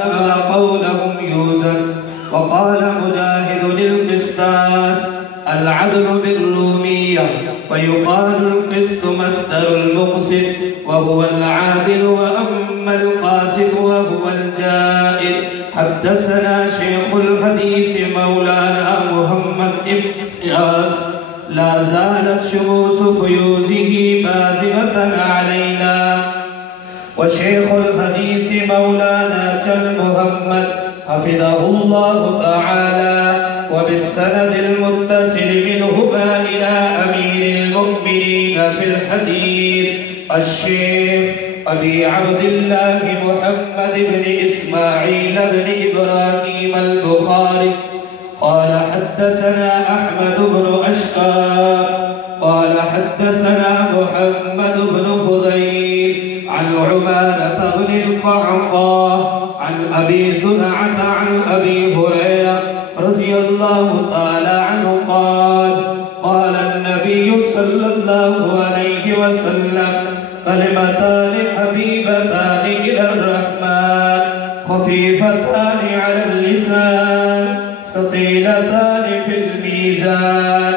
قولهم يوزن. وقال مجاهد للقسطاس العدل بالرومية، ويقال القسط مصدر المقسط وهو العادل، وأما القاسط وهو الجائر. حدثنا شيخ الحديث مولانا محمد بن إياد لا زالت شموس فيوزه بازغة علينا، وشيخ الحديث مولانا جل محمد حفظه الله تعالى وبالسند المتصل منهما إلى أمير المؤمنين في الحديث الشيخ أبي عبد الله محمد بن إسماعيل بن إبراهيم البخاري قال حدثنا أحمد بن أشقى قال حدثنا محمد بن فضيل عن عمارة بن القعقاع عن أبي زرعة عن أبي هريرة رضي الله تعالى عنه قال قال النبي صلى الله عليه وسلم كلمتان حبيبتان إلى الرحمن خفيفتان على اللسان ثقيلتان في الميزان